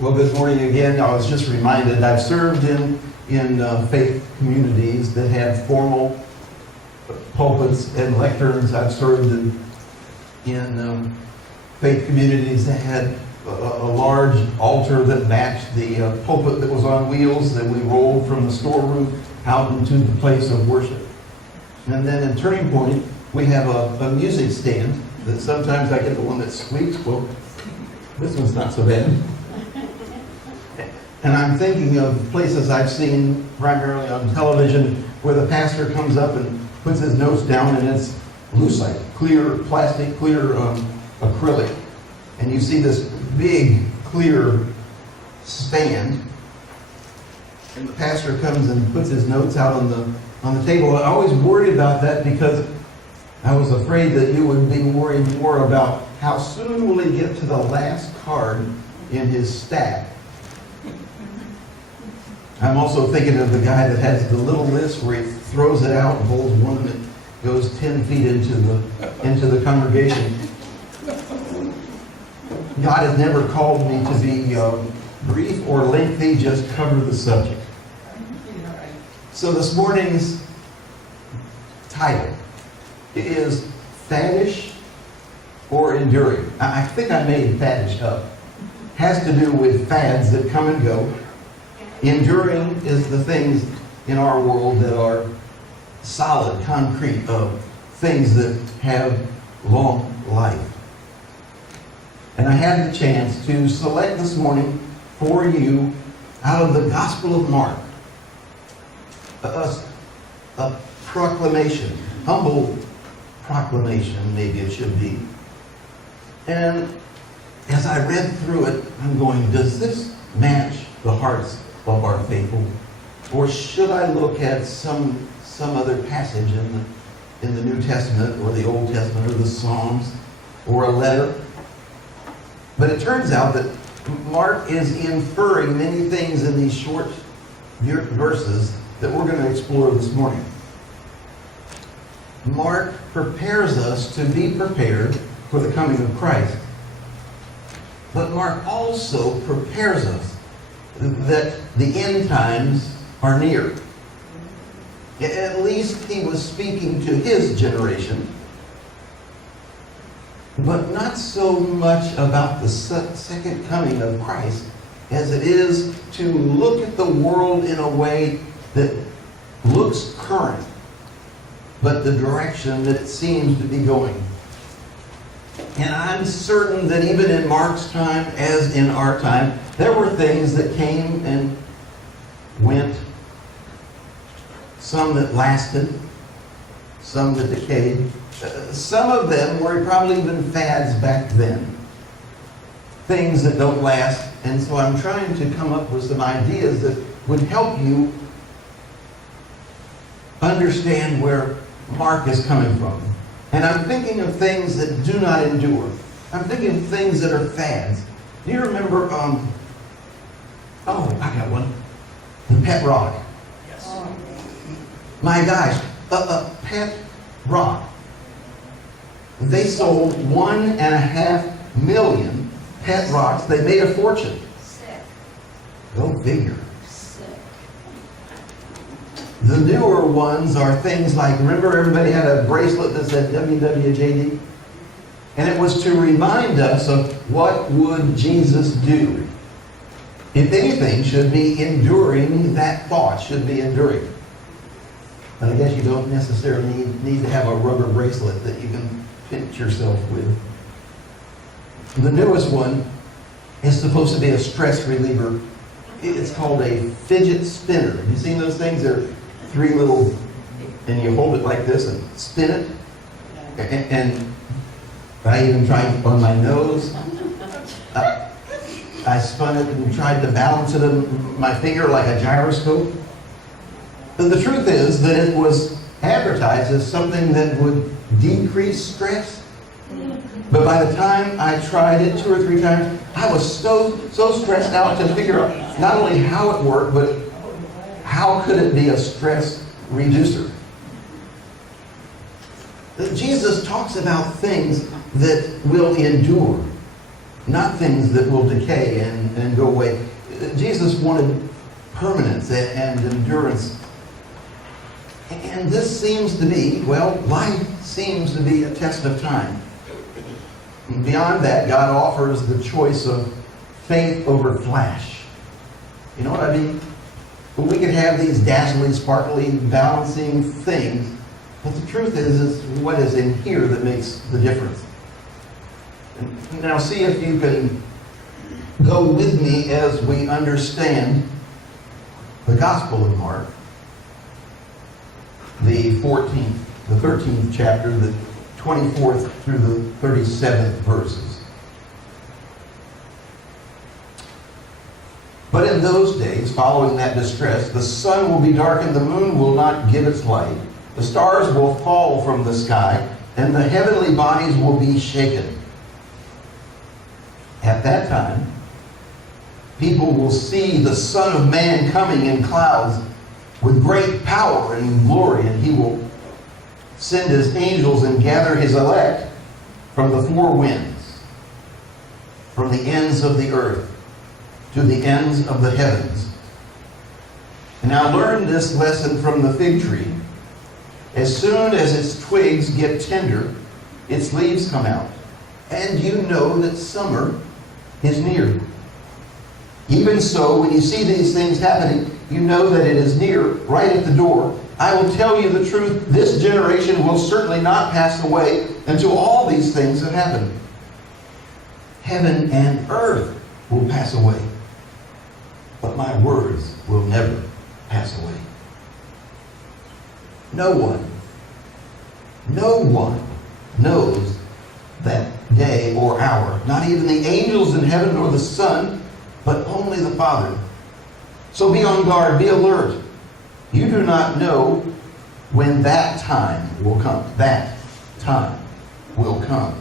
Well, good morning again. I was just reminded I've served in faith communities that had formal pulpits and lecterns. I've served in faith communities that had a large altar that matched the pulpit that was on wheels that we rolled from the storeroom out into the place of worship. And then in Turning Point, we have a music stand that sometimes I get the one that squeaks. Well, this one's not so bad. And I'm thinking of places I've seen primarily on television where the pastor comes up and puts his notes down and it's lucite, clear plastic, clear acrylic. And you see this big, clear stand. And the pastor comes and puts his notes out on the table. I always worried about that because I was afraid that you would be worried more about how soon will he get to the last card in his stack. I'm also thinking of the guy that has the little list where he throws it out and holds one and it goes 10 feet into the congregation. God has never called me to be brief or lengthy, just cover the subject. So this morning's title is Fadish or Enduring. I think I made Fadish up. Has to do with fads that come and go. Enduring is the things in our world that are solid, concrete, things that have long life. And I had the chance to select this morning for you out of the Gospel of Mark a proclamation, humble proclamation, maybe it should be. And as I read through it, I'm going, does this match the hearts of our faithful? Or should I look at some other passage in the New Testament or the Old Testament or the Psalms or a letter? But it turns out that Mark is inferring many things in these short verses that we're going to explore this morning. Mark prepares us to be prepared for the coming of Christ. But Mark also prepares us that the end times are near. At least he was speaking to his generation, but not so much about the second coming of Christ as it is to look at the world in a way that looks current, but the direction that it seems to be going. And I'm certain that even in Mark's time, as in our time, there were things that came and went, some that lasted, some that decayed. Some of them were probably even fads back then. Things that don't last. And so I'm trying to come up with some ideas that would help you understand where Mark is coming from. And I'm thinking of things that do not endure. I'm thinking of things that are fads. Do you remember, I got one. The pet rock. Yes. My gosh, a pet rock. They sold 1.5 million pet rocks. They made a fortune. Sick. Go figure. Sick. The newer ones are things like, remember everybody had a bracelet that said WWJD? And it was to remind us of what would Jesus do. If anything, should be enduring that thought, should be enduring. But I guess you don't necessarily need to have a rubber bracelet that you can pinch yourself with. The newest one is supposed to be a stress reliever. It's called a fidget spinner. Have you seen those things? They're 3 little, and you hold it like this and spin it. And I even tried on my nose. I spun it and tried to balance it on my finger like a gyroscope. But the truth is that it was advertised as something that would decrease stress. But by the time I tried it 2 or 3 times, I was so stressed out to figure out not only how it worked, but how could it be a stress reducer. Jesus talks about things that will endure. not things that will decay and go away. Jesus wanted permanence and endurance. And this seems to be, well, life seems to be a test of time. And beyond that, God offers the choice of faith over flash. You know what I mean? But we can have these dazzling, sparkly, balancing things, but the truth is what is in here that makes the difference. And now see if you can go with me as we understand the Gospel of Mark, the 13th chapter, the 24th through the 37th verses. But in those days, following that distress, the sun will be darkened, the moon will not give its light, the stars will fall from the sky, and the heavenly bodies will be shaken. At that time, people will see the Son of Man coming in clouds with great power and glory, and he will send his angels and gather his elect from the four winds, from the ends of the earth to the ends of the heavens. And now learn this lesson from the fig tree. As soon as its twigs get tender, its leaves come out, and you know that summer is near. Even so, when you see these things happening, you know that it is near, right at the door. I will tell you the truth, this generation will certainly not pass away until all these things have happened. Heaven and earth will pass away, but my words will never pass away. No one knows that day or hour, not even the angels in heaven nor the Son, but only the Father. So be on guard, be alert. You do not know when that time will come. That time will come.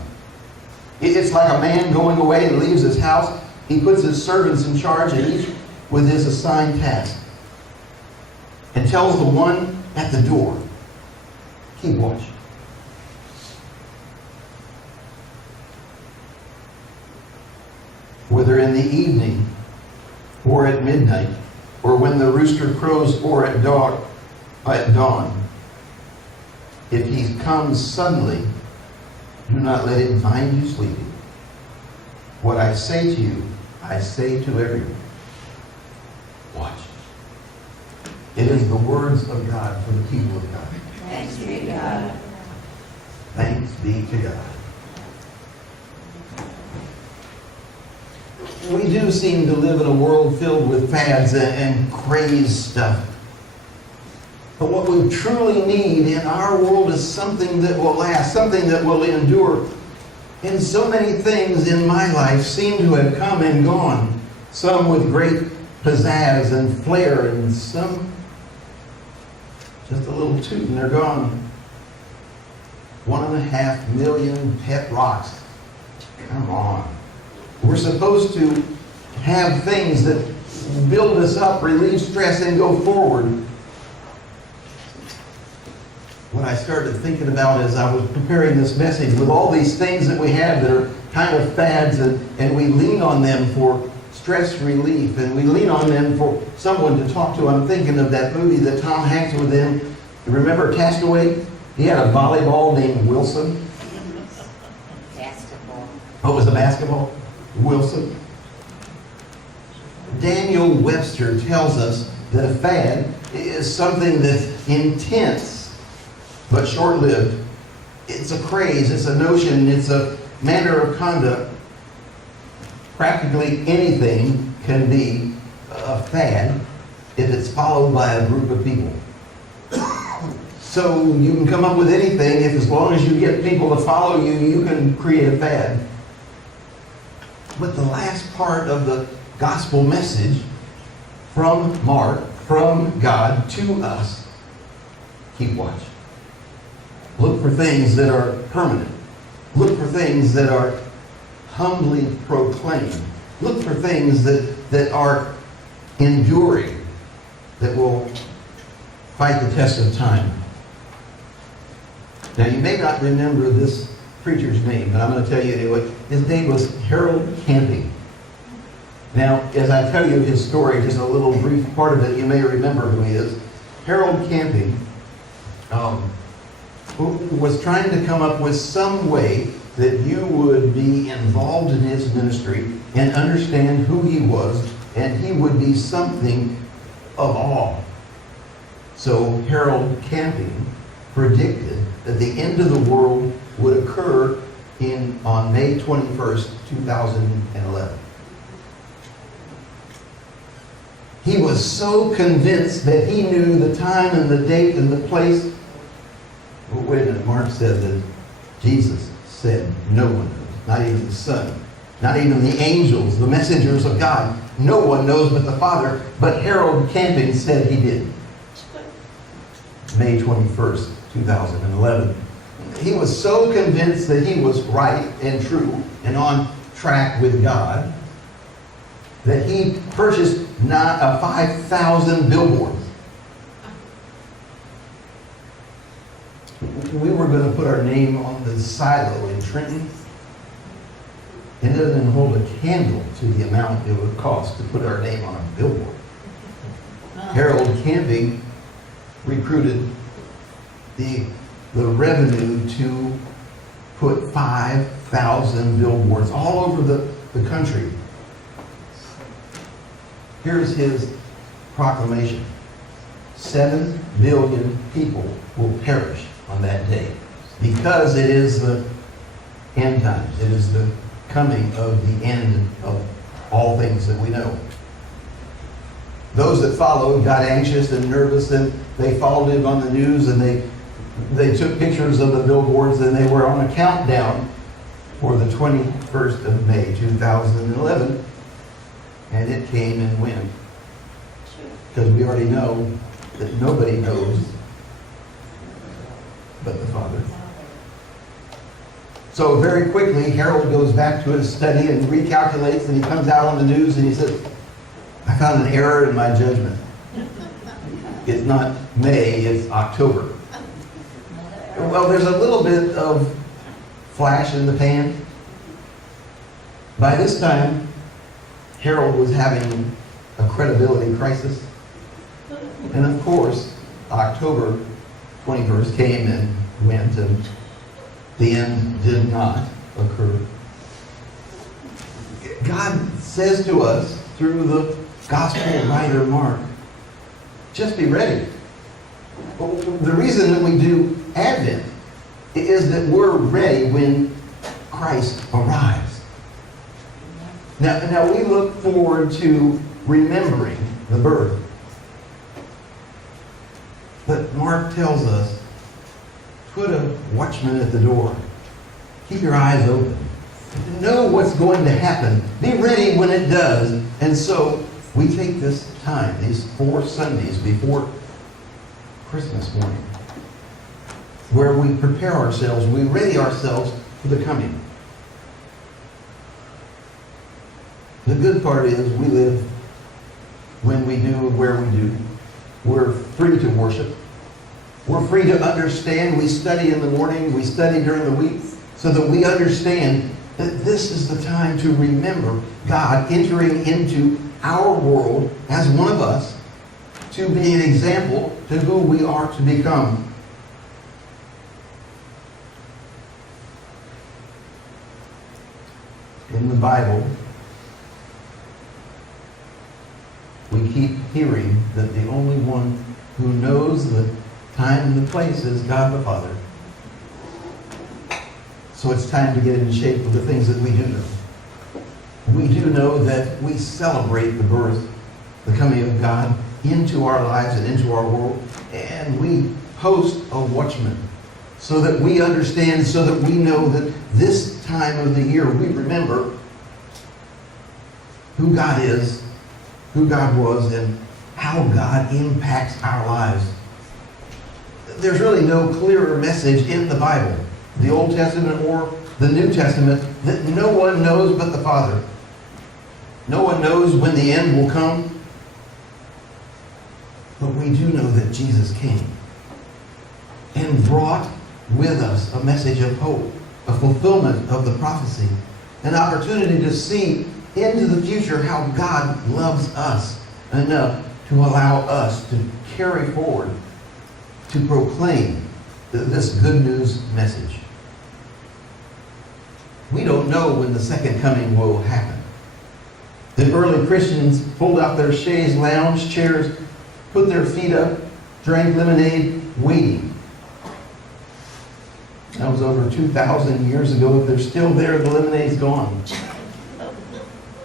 It's like a man going away and leaves his house. He puts his servants in charge, and each with his assigned task, and tells the one at the door, keep watch. Whether in the evening or at midnight, or when the rooster crows, or at dawn, if he comes suddenly, do not let him find you sleeping. What I say to you, I say to everyone. Watch. It is the words of God for the people of God. Thanks be to God. Thanks be to God. We do seem to live in a world filled with fads and crazed stuff. But what we truly need in our world is something that will last, something that will endure. And so many things in my life seem to have come and gone. Some with great pizzazz and flair, and some just a little toot and they're gone. 1.5 million pet rocks. Come on. We're supposed to have things that build us up, relieve stress, and go forward. What I started thinking about as I was preparing this message, with all these things that we have that are kind of fads, and we lean on them for stress relief, and we lean on them for someone to talk to. I'm thinking of that movie that Tom Hanks was in. You remember Castaway? He had a volleyball named Wilson. Basketball. Oh, it was the basketball? Wilson. Daniel Webster tells us that a fad is something that's intense but short-lived. It's a craze, it's a notion, it's a manner of conduct. Practically anything can be a fad if it's followed by a group of people. So you can come up with anything if, as long as you get people to follow you, you can create a fad. But the last part of the gospel message from Mark, from God to us, keep watch. Look for things that are permanent. Look for things that are humbly proclaimed. Look for things that are enduring, that will fight the test of time. Now, you may not remember this preacher's name, but I'm going to tell you anyway. His name was Harold Camping. Now, as I tell you his story, just a little brief part of it, you may remember who he is. Harold Camping was trying to come up with some way that you would be involved in his ministry and understand who he was, and he would be something of awe. So Harold Camping predicted that the end of the world would occur on May 21st, 2011. He was so convinced that he knew the time and the date and the place. Well, wait a minute, Mark said that Jesus said no one knows, not even the Son, not even the angels, the messengers of God. No one knows but the Father, but Harold Camping said he did. May 21st, 2011. He was so convinced that he was right and true and on track with God that he purchased 5,000 billboards. We were going to put our name on the silo in Trenton. It doesn't hold a candle to the amount it would cost to put our name on a billboard. Harold Camping recruited the revenue to put 5,000 billboards all over the country. Here's his proclamation. 7 billion people will perish on that day because it is the end times. It is the coming of the end of all things that we know. Those that followed got anxious and nervous, and they followed it on the news, and they took pictures of the billboards, and they were on a countdown for the 21st of May, 2011. And it came and went. Because we already know that nobody knows but the Father. So very quickly, Harold goes back to his study and recalculates, and he comes out on the news and he says, I found an error in my judgment. It's not May, it's October. Well, there's a little bit of flash in the pan. By this time, Harold was having a credibility crisis. And of course, October 21st came and went, and the end did not occur. God says to us through the gospel writer Mark, just be ready. The reason that we do Advent is that we're ready when Christ arrives. Now we look forward to remembering the birth. But Mark tells us, put a watchman at the door. Keep your eyes open. Know what's going to happen. Be ready when it does. And so we take this time, these 4 Sundays before Christmas morning, where we prepare ourselves, we ready ourselves for the coming. The good part is we live when we do, where we do. We're free to worship. We're free to understand. We study in the morning, we study during the week, so that we understand that this is the time to remember God entering into our world as one of us, to be an example to who we are to become. In the Bible, we keep hearing that the only one who knows the time and the place is God the Father. So it's time to get in shape with the things that we do know. We do know that we celebrate the birth, the coming of God into our lives and into our world, and we post a watchman so that we understand, so that we know that this time of the year we remember who God is, who God was, and how God impacts our lives. There's really no clearer message in the Bible, the Old Testament or the New Testament, that no one knows but the Father. No one knows when the end will come, but we do know that Jesus came and brought with us a message of hope, a fulfillment of the prophecy, an opportunity to see into the future how God loves us enough to allow us to carry forward, to proclaim this good news message. We don't know when the second coming will happen. The early Christians pulled out their chaise lounge chairs, put their feet up, drank lemonade, waiting. That was over 2,000 years ago. If they're still there, the lemonade's gone.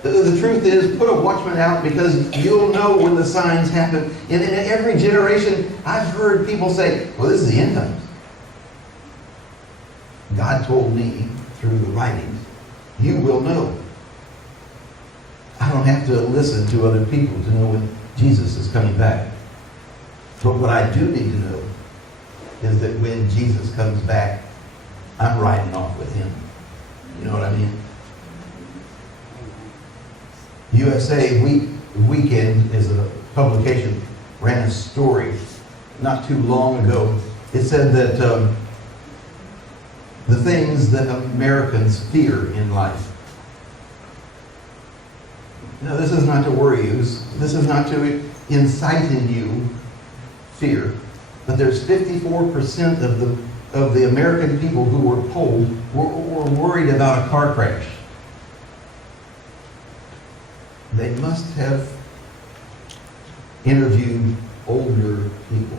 The truth is, put a watchman out because you'll know when the signs happen. And in every generation, I've heard people say, well, this is the end times. God told me through the writings, you will know. I don't have to listen to other people to know when Jesus is coming back. But what I do need to know is that when Jesus comes back, I'm riding off with him. You know what I mean? USA Weekend is a publication, ran a story not too long ago. It said that the things that Americans fear in life. Now, this is not to worry you. This is not to incite in you fear. But there's 54% of the American people who were polled were worried about a car crash. They must have interviewed older people.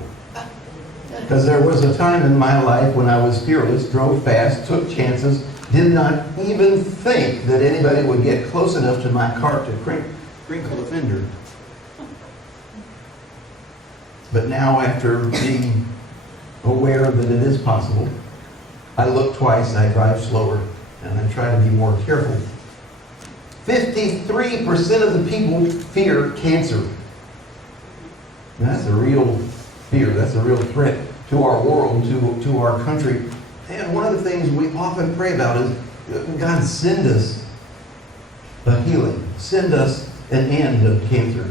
Because there was a time in my life when I was fearless, drove fast, took chances, did not even think that anybody would get close enough to my car to crinkle the fender. But now, after being aware that it is possible, I look twice, I drive slower, and I try to be more careful. 53% of the people fear cancer. And that's a real fear. That's a real threat to our world, to our country. And one of the things we often pray about is, God, send us a healing. Send us an end of cancer.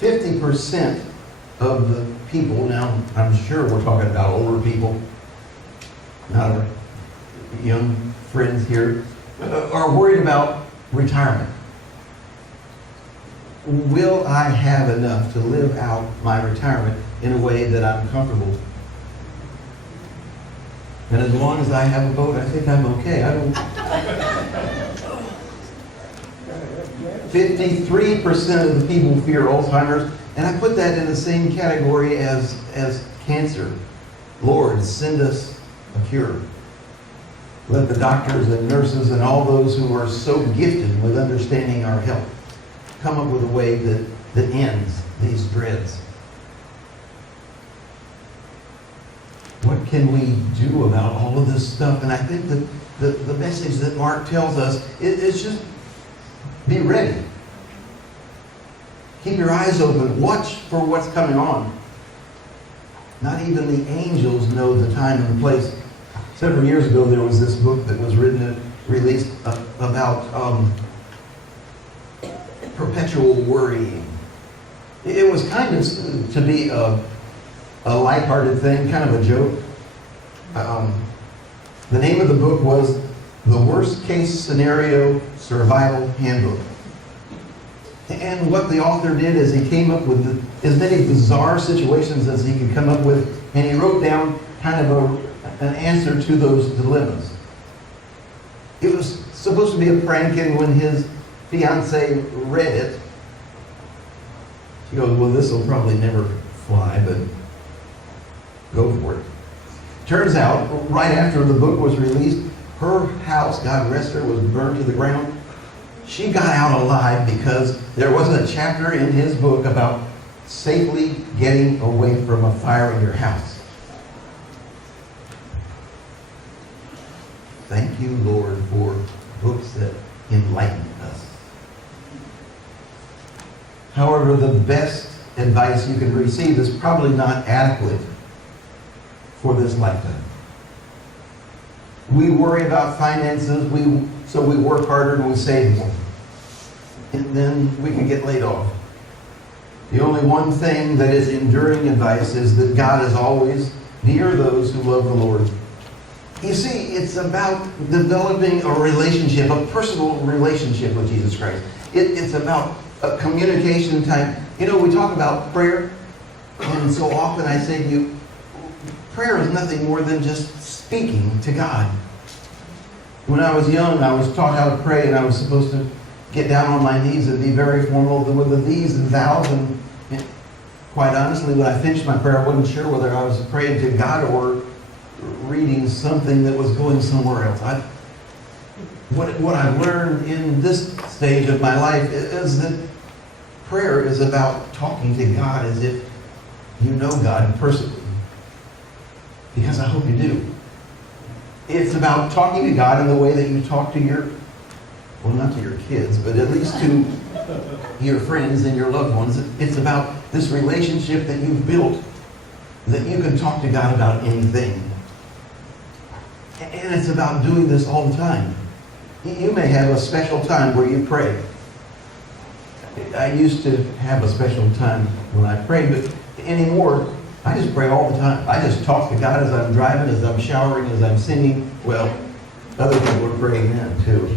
50% of the people, now I'm sure we're talking about older people, not our young friends here, are worried about retirement. Will I have enough to live out my retirement in a way that I'm comfortable? And as long as I have a boat, I think I'm okay. 53% of the people fear Alzheimer's, and I put that in the same category as cancer. Lord, send us a cure. Let the doctors and nurses and all those who are so gifted with understanding our health come up with a way that ends these dreads. What can we do about all of this stuff? And I think that the message that Mark tells us is just be ready. Keep your eyes open. Watch for what's coming on. Not even the angels know the time and the place. Several years ago, there was this book that was written and released about perpetual worrying. It was kind of to be a lighthearted thing, kind of a joke. The name of the book was The Worst Case Scenario Survival Handbook. And what the author did is he came up with as many bizarre situations as he could come up with, and he wrote down kind of an answer to those dilemmas. It was supposed to be a prank, and when his fiancée read it, she goes, well, this will probably never fly, but go for it. Turns out, right after the book was released, her house, God rest her, was burned to the ground. She got out alive because there wasn't a chapter in his book about safely getting away from a fire in your house. Thank you, Lord, for books that enlighten us. However, the best advice you can receive is probably not adequate for this lifetime. We worry about finances, so we work harder and we save more. And then we can get laid off. The only one thing that is enduring advice is that God is always near those who love the Lord. You see, it's about developing a relationship, a personal relationship with Jesus Christ. It's about a communication time. You know, we talk about prayer, and so often I say to you, prayer is nothing more than just speaking to God. When I was young, I was taught how to pray, and I was supposed to get down on my knees and be very formal with the these and thous. And quite honestly, when I finished my prayer, I wasn't sure whether I was praying to God or reading something that was going somewhere else. What I've learned in this stage of my life is that prayer is about talking to God as if you know God personally. Because I hope you do. It's about talking to God in the way that you talk to your, well, not to your kids, but at least to your friends and your loved ones. It's about this relationship that you've built, that you can talk to God about anything. And it's about doing this all the time. You may have a special time where you pray. I used to have a special time when I prayed, but anymore, I just pray all the time. I just talk to God as I'm driving, as I'm showering, as I'm singing. Well, other people are praying then too.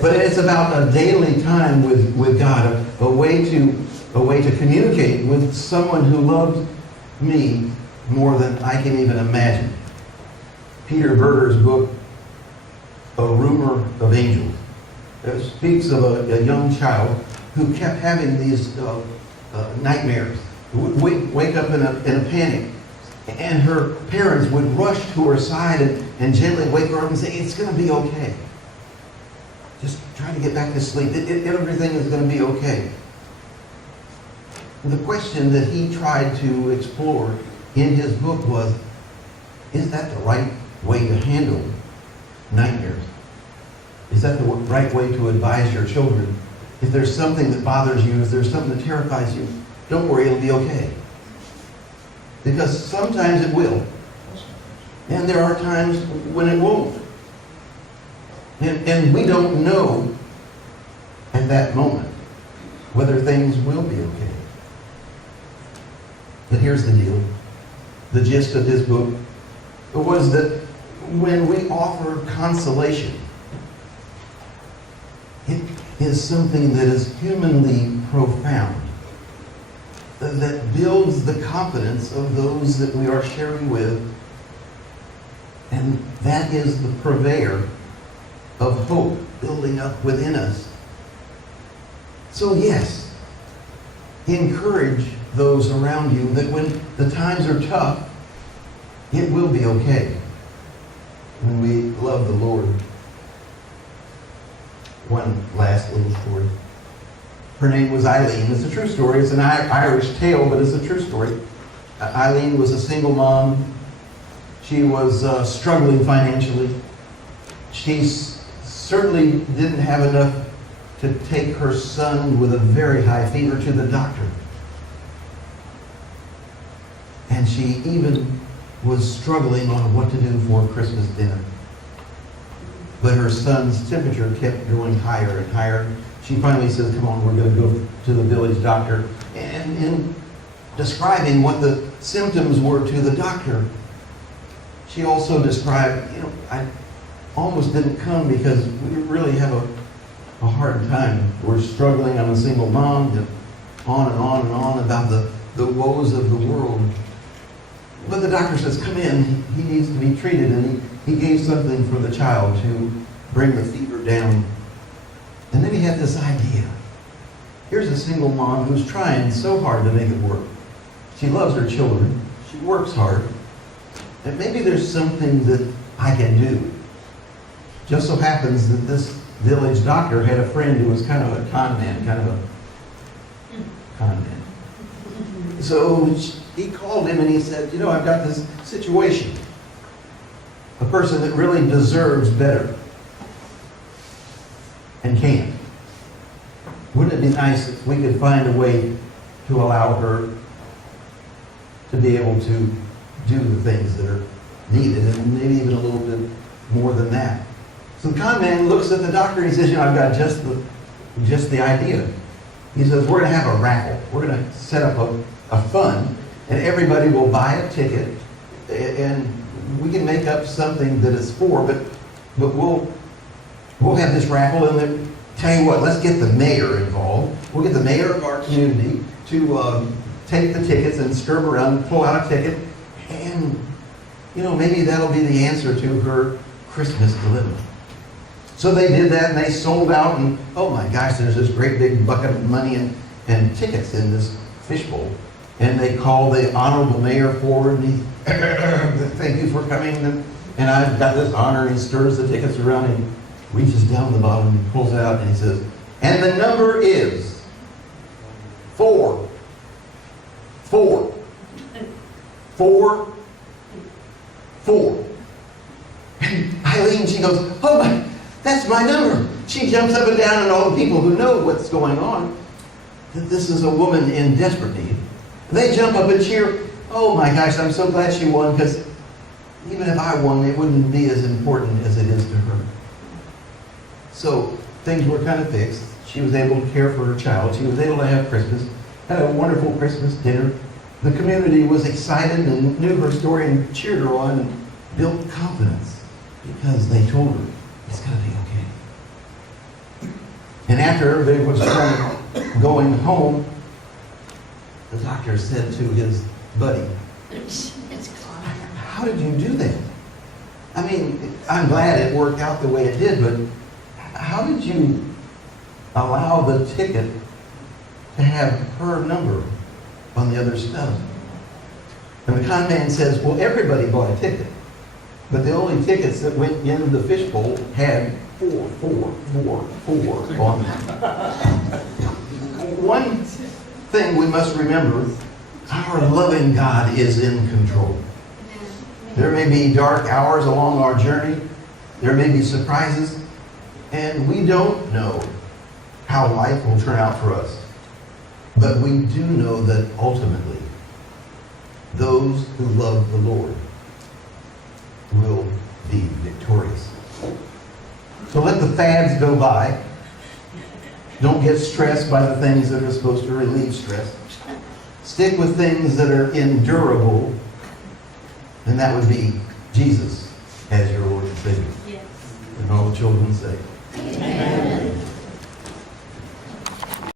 But it's about a daily time with God, a way to communicate with someone who loves me more than I can even imagine. Peter Berger's book, A Rumor of Angels, speaks of a young child who kept having these nightmares, would wake up in a panic, and her parents would rush to her side and gently wake her up and say, "It's going to be okay. Just try to get back to sleep. Everything is going to be okay." The question that he tried to explore in his book was, is that the right way to handle nightmares? Is that the right way to advise your children? If there's something that bothers you, if there's something that terrifies you, don't worry, it'll be okay. Because sometimes it will. And there are times when it won't. And we don't know at that moment whether things will be okay. But here's the deal. The gist of his book was that when we offer consolation, it is something that is humanly profound, that builds the confidence of those that we are sharing with, and that is the purveyor of hope building up within us. So yes, encourage those around you that when the times are tough, it will be okay when we love the Lord. One last little story. Her name was Eileen. It's a true story. It's an Irish tale, but it's a true story. Eileen was a single mom. She was struggling financially. She certainly didn't have enough to take her son with a very high fever to the doctor. And she even was struggling on what to do for Christmas dinner. But her son's temperature kept going higher and higher. She finally says, "Come on, we're going to go to the village doctor." And in describing what the symptoms were to the doctor, she also described, I almost didn't come because we really have a hard time. We're struggling. I'm a single mom, and on and on and on about the woes of the world. But the doctor says, "Come in. He needs to be treated." And he gave something for the child to bring the fever down. And then he had this idea. Here's a single mom who's trying so hard to make it work. She loves her children. She works hard. And maybe there's something that I can do. Just so happens that this village doctor had a friend who was kind of a con man. So he called him and he said, "I've got this situation. A person that really deserves better and can't. Wouldn't it be nice if we could find a way to allow her to be able to do the things that are needed, and maybe even a little bit more than that?" So the con man looks at the doctor and he says, "I've got just the idea." He says, "We're going to have a raffle. We're going to set up a fund, and everybody will buy a ticket, and we can make up something that is 4, but we'll have this raffle, and then tell you what, let's get the mayor involved. We'll get the mayor of our community to take the tickets and scurry around and pull out a ticket, and maybe that'll be the answer to her Christmas dilemma. So they did that, and they sold out, and oh my gosh, there's this great big bucket of money and tickets in this fishbowl. And they called the honorable mayor forward, and he, thank you for coming, and I've got this honor, and he stirs the tickets around, and reaches down the bottom, and pulls it out, and he says, and the number is 4. 4. 4. 4. And Eileen, she goes, oh my, that's my number. She jumps up and down, and all the people who know what's going on, that this is a woman in desperate need, they jump up and cheer. Oh my gosh, I'm so glad she won, because even if I won, it wouldn't be as important as it is to her. So things were kind of fixed. She was able to care for her child. She was able to have Christmas, had a wonderful Christmas dinner. The community was excited and knew her story and cheered her on and built confidence because they told her, it's going to be okay. And after everybody was going home, the doctor said to his buddy, how did you do that? I mean, I'm glad it worked out the way it did, but how did you allow the ticket to have her number on the other stub? And the con man says, well, everybody bought a ticket, but the only tickets that went in the fishbowl had 4, 4, 4, 4 on them. One thing we must remember, our loving God is in control. There may be dark hours along our journey. There may be surprises. And we don't know how life will turn out for us. But we do know that ultimately, those who love the Lord will be victorious. So let the fads go by. Don't get stressed by the things that are supposed to relieve stress. Stick with things that are endurable, and that would be Jesus as your Lord and Savior. Yes. And all the children say, amen.